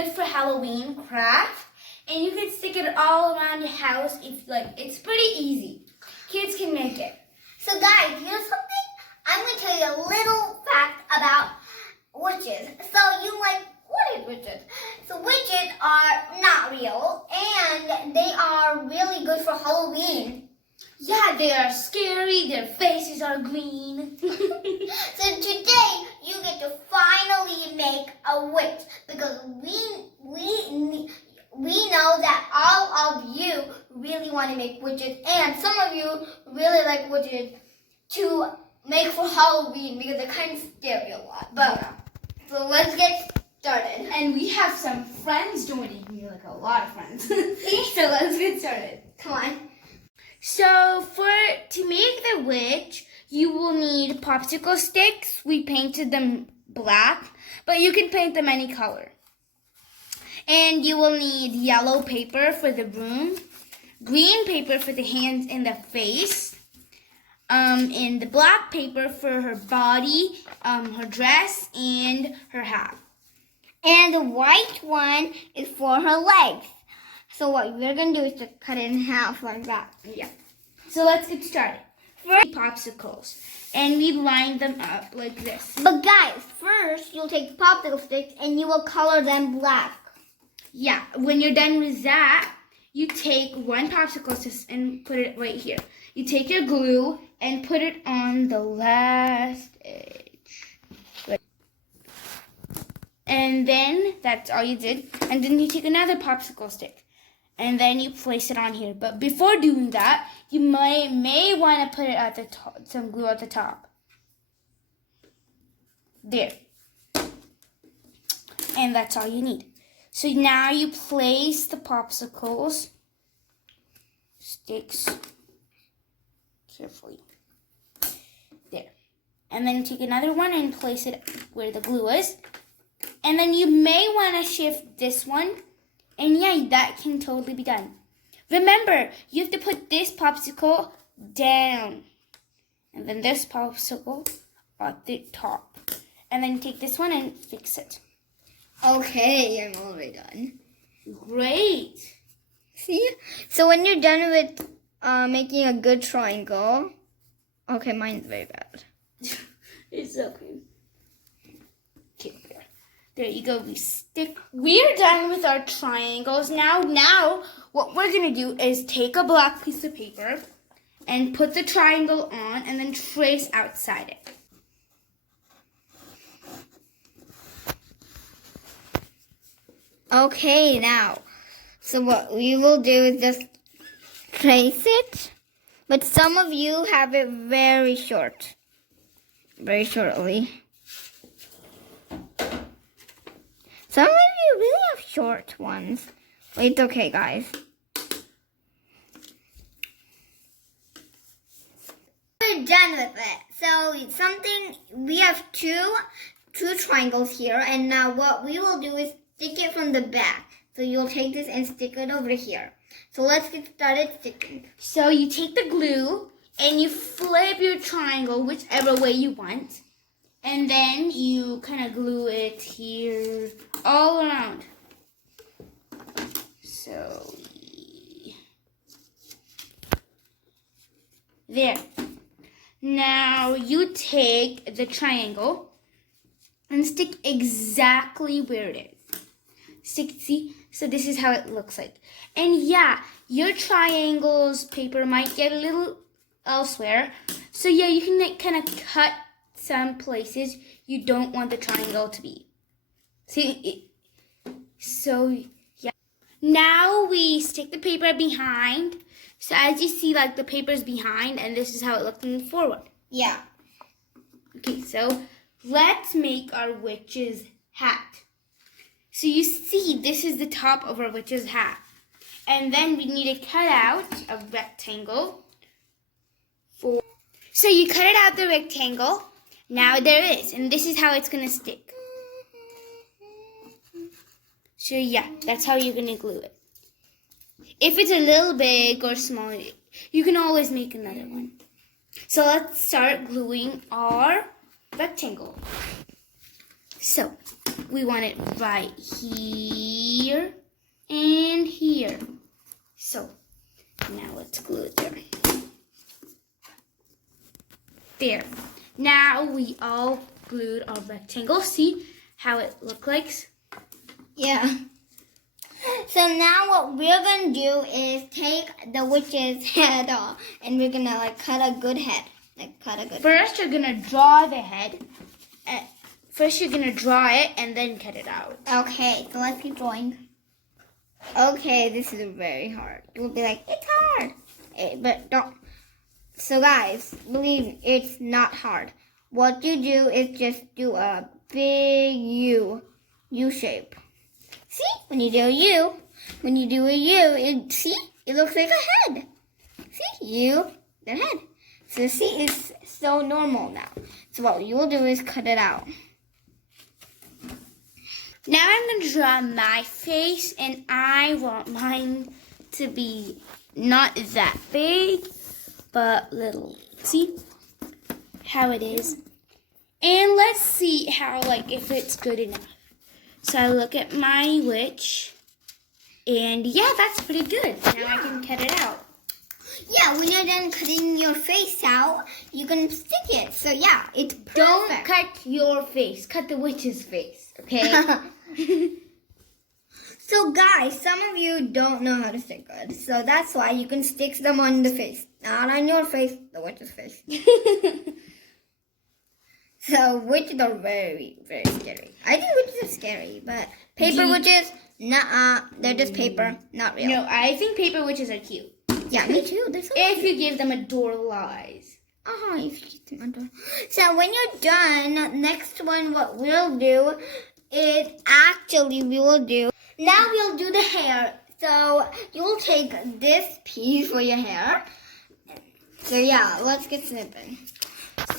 good for Halloween craft. And you can stick it all around your house. It's pretty easy. Kids can make it. So guys, here's something. I'm going to tell you a little fact about witches. So you like, what is witches? So witches are not real and they are really good for Halloween. Yeah, they are scary. Their faces are green. So today you get to finally make a witch because we know that all of you really want to make witches and some of you really like witches to make for Halloween because they're kind of scary a lot. But so let's get started. And we have some friends joining me, like a lot of friends. So let's get started. Come on. So to make the witch, you will need popsicle sticks. We painted them black, but you can paint them any color. And you will need yellow paper for the room, green paper for the hands and the face, and the black paper for her body, her dress, and her hat. And the white one is for her legs. So what we're going to do is to cut it in half like that. Yeah. So let's get started. First, popsicles. And we line them up like this. But guys, first you'll take popsicle sticks and you will color them black. Yeah. When you're done with that, you take one popsicle stick and put it right here. You take your glue and put it on the last edge. And then that's all you did. And then you take another popsicle stick. And then you place it on here. But before doing that, you may want to put it at the top, some glue at the top. There. And that's all you need. So now you place the popsicles sticks carefully. There. And then take another one and place it where the glue is. And then you may want to shift this one. And yeah, that can totally be done. Remember, you have to put this popsicle down. And then this popsicle at the top. And then take this one and fix it. Okay, I'm already done. Great. See? So when you're done with making a good triangle. Okay, mine's very bad. It's okay. Okay, there you go. We're done with our triangles. Now what we're going to do is take a black piece of paper and put the triangle on and then trace outside it. Okay, now. So what we will do is just trace it. But some of you have it very short. Very shortly. Some of you really have short ones. But it's okay, guys. We're done with it. So it's something, we have two triangles here. And now what we will do is stick it from the back. So you'll take this and stick it over here. So let's get started sticking. So you take the glue and you flip your triangle whichever way you want. And then you kind of glue it here all around. So, there. Now you take the triangle and stick exactly where it is. See? So this is how it looks like. And yeah, your triangle's paper might get a little elsewhere. So yeah, you can like, kind of cut some places you don't want the triangle to be. See? So yeah. Now we stick the paper behind. So as you see, like the paper's behind and this is how it looks moving forward. Yeah. Okay, so let's make our witch's hat. So you see, this is the top of our witch's hat. And then we need to cut out a rectangle. So you cut it out the rectangle. Now there it is. And this is how it's going to stick. So yeah, that's how you're going to glue it. If it's a little big or small, you can always make another one. So let's start gluing our rectangle. So we want it right here and here. So now let's glue it there. There. Now we all glued our rectangle. See how it looks like? Yeah. So now what we're going to do is take the witch's head off. And we're going to cut a good head. First you're going to draw the head. First you're going to draw it and then cut it out. Okay, so let's keep drawing. Okay, this is very hard. You'll be like, it's hard. But don't. So guys, believe me, it's not hard. What you do is just do a big U shape. See, when you do a U, it looks like a head. See, U, the head. So see, it's so normal now. So what you will do is cut it out. Now I'm going to draw my face, and I want mine to be not that big, but little. See how it is? And let's see how, if it's good enough. So I look at my witch, and yeah, that's pretty good. Now I can cut it out. Yeah, when you're done cutting your face out, you can stick it. So yeah, it's perfect. Don't cut your face. Cut the witch's face, okay? So guys, some of you don't know how to stick good. So that's why you can stick them on the face. Not on your face, the witch's face. So witches are very, very scary. I think witches are scary, but paper witches, nuh-uh. They're just paper, not real. No, I think paper witches are cute. Yeah, me too. They're so if cute. you give them adorable eyes. If you give them adorable. So when you're done, next one, what we'll do is now we'll do the hair. So you'll take this piece for your hair. So yeah, let's get snipping.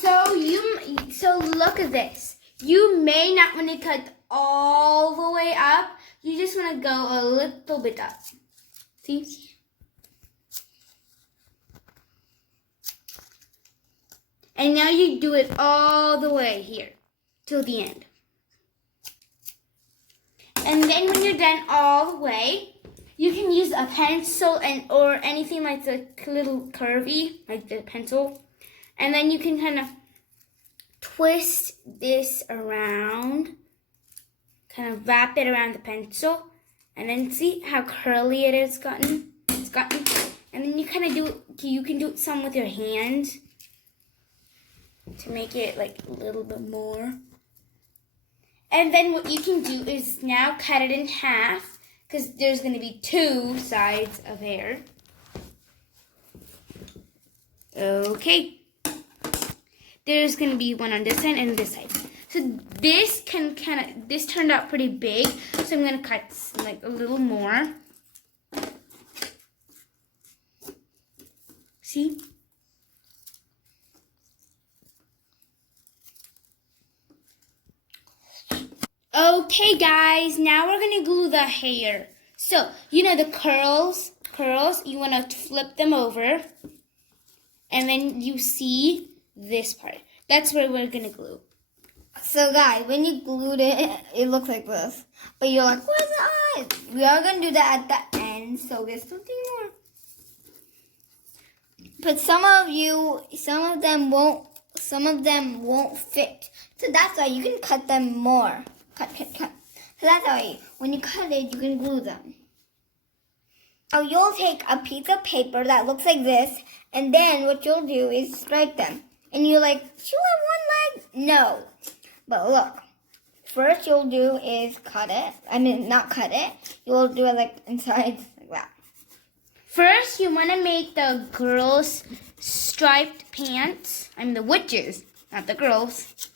So look at this. You may not want to cut all the way up. You just want to go a little bit up. See? And now you do it all the way here till the end. And then when you're done all the way, you can use a pencil or anything like the little curvy, like the pencil. And then you can kind of twist this around, kind of wrap it around the pencil, and then see how curly it is gotten. It's gotten, and then you kind of you can do some with your hands to make it a little bit more. And then what you can do is now cut it in half, because there's going to be two sides of hair. Okay. There's going to be one on this side and this side. So this this turned out pretty big. So I'm going to cut a little more. See? Okay guys, now we're going to glue the hair. So, the curls, you want to flip them over. And then you see this part. That's where we're going to glue. So guys, when you glued it, it looks like this. But you're like, where's the eyes? We are going to do that at the end, so there's something more. But some of them won't fit. So that's why you can cut them more. Cut. So that's why when you cut it, you can glue them. So you'll take a piece of paper that looks like this, and then what you'll do is stripe them. And you're like, you have one leg? No. But look, first you'll do is cut it. I mean, not cut it. You'll do it inside like that. First, you want to make the girls' striped pants. I mean, the witches, not the girls.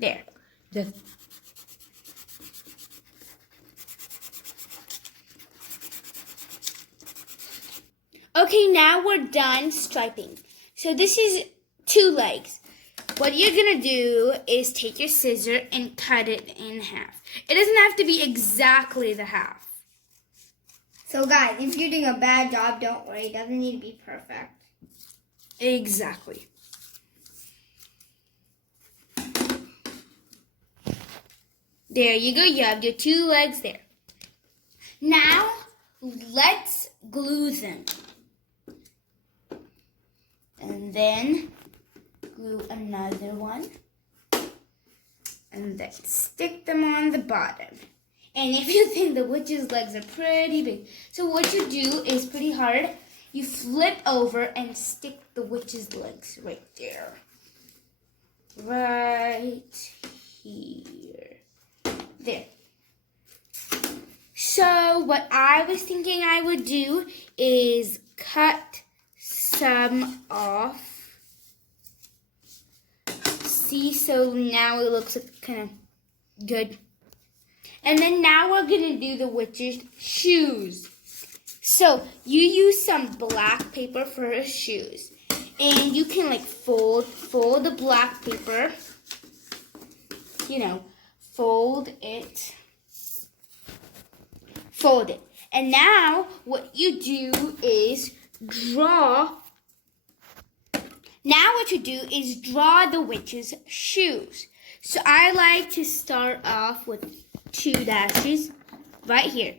There. Okay, now we're done striping. So this is 2 legs. What you're going to do is take your scissor and cut it in half. It doesn't have to be exactly the half. So guys, if you're doing a bad job, don't worry. It doesn't need to be perfect. Exactly. There you go. You have your 2 legs there. Now, let's glue them. And then glue another one. And then stick them on the bottom. And if you think the witch's legs are pretty big, so what you do is pretty hard. You flip over and stick the witch's legs right there. Right here. There. So what I was thinking I would do is cut some off. See, so now it looks kind of good. And then now we're going to do the witch's shoes. So you use some black paper for her shoes. And you can like fold the black paper. You know, fold it. Fold it. And now what you do is draw. Now what you do is draw the witch's shoes. So I like to start off with 2 dashes right here.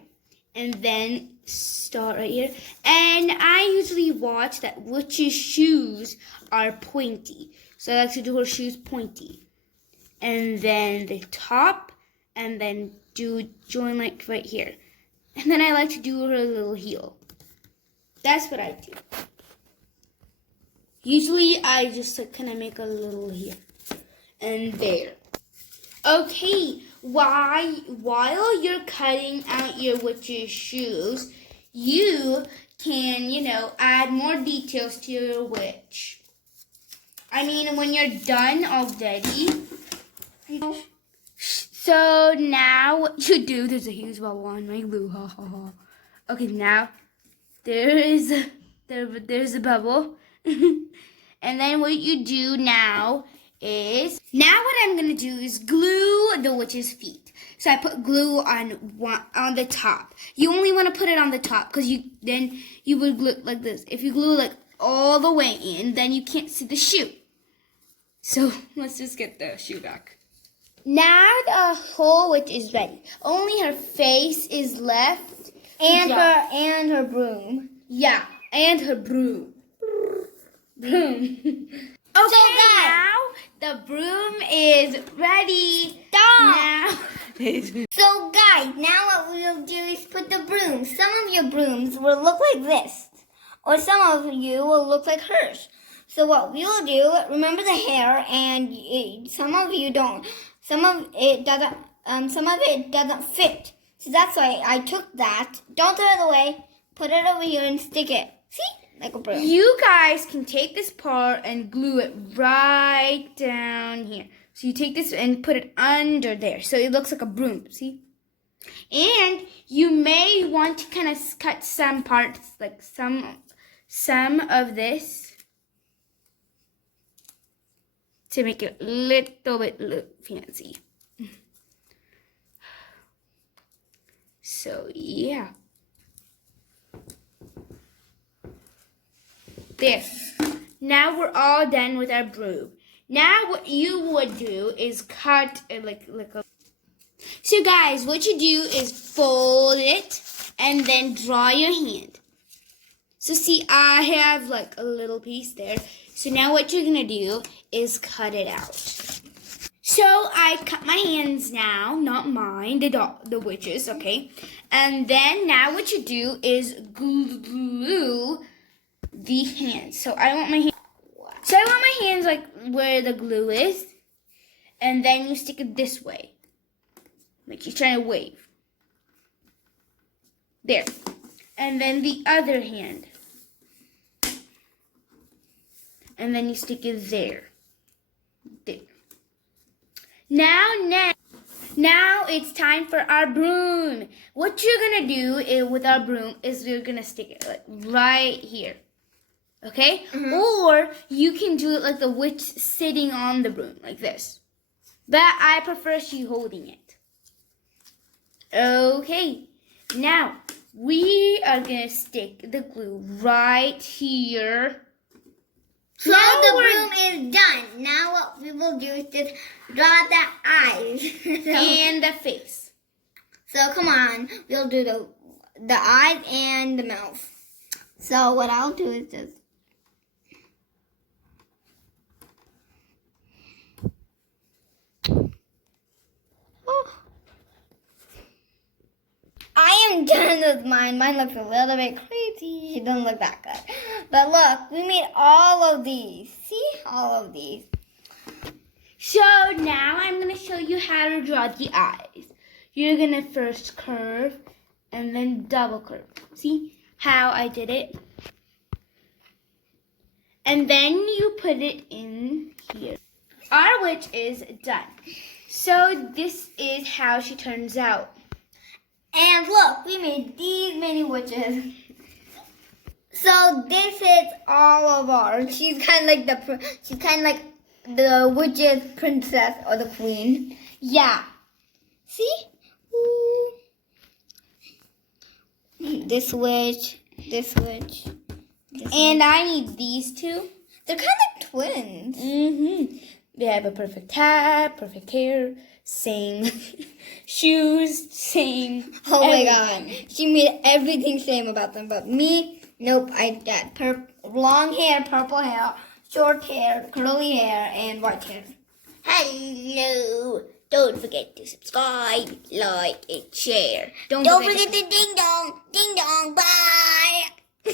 And then start right here. And I usually watch that witch's shoes are pointy. So I like to do her shoes pointy. And then the top. And then join like right here. And then I like to do her little heel. That's what I do. Usually I just kind of make a little here and there. Okay, while you're cutting out your witch's shoes, you can, add more details to your witch. I mean, when you're done already. So now what you do, there's a huge bubble on my glue. Ha ha ha. Okay, now there's a bubble. And then what you do now is, what I'm going to do is glue the witch's feet. So I put glue on the top. You only want to put it on the top because then you would glue like this. If you glue like all the way in, then you can't see the shoe. So let's just get the shoe back. Now the whole witch is ready. Only her face is left. And her broom. Yeah, and her broom. Broom. Okay, now the broom is ready. Stop! So guys, now what we'll do is put the broom. Some of your brooms will look like this. Or some of you will look like hers. So what we will do, remember the hair, and some of it doesn't fit. So that's why I took that. Don't throw it away. Put it over here and stick it. See? Like a broom. You guys can take this part and glue it right down here. So you take this and put it under there. So it looks like a broom. See? And you may want to kind of cut some parts, like some of this, to make it a little bit fancy. So yeah. There. Now we're all done with our broom. Now what you would do is cut it like a... So guys, what you do is fold it and then draw your hand. So see, I have like a little piece there. So now what you're going to do is cut it out. So I cut my hands now, not mine, the witch's, okay? And then now what you do is glue the hands. So I want my hands like where the glue is, and then you stick it this way, like you're trying to wave. There, and then the other hand, and then you stick it there. There. Now it's time for our broom. What you're gonna do with our broom is you're gonna stick it like right here. Okay? Mm-hmm. Or you can do it like the witch sitting on the broom, like this. But I prefer she holding it. Okay. Now, we are going to stick the glue right here. So the broom is done. Now what we will do is just draw the eyes. And the face. So come on, we'll do the eyes and the mouth. So what I'll do is just I am done with mine. Mine looks a little bit crazy. It doesn't look that good. But look, we made all of these. See? All of these. So now I'm going to show you how to draw the eyes. You're going to first curve and then double curve. See how I did it? And then you put it in here. Our witch is done. So this is how she turns out. And look, we made these many witches. So this is all of ours. She's kind of like the witch's princess or the queen. Yeah. See? Ooh. This witch, this witch. And I need these two. They're kind of like twins. Mm-hmm. They have a perfect hat, perfect hair, same shoes, same. Oh everything. my god. She made everything same about them. But me, nope. I got long hair, purple hair, short hair, curly hair, and white hair. Hello. Don't forget to subscribe, like, and share. Don't forget to ding dong. Ding dong. Bye.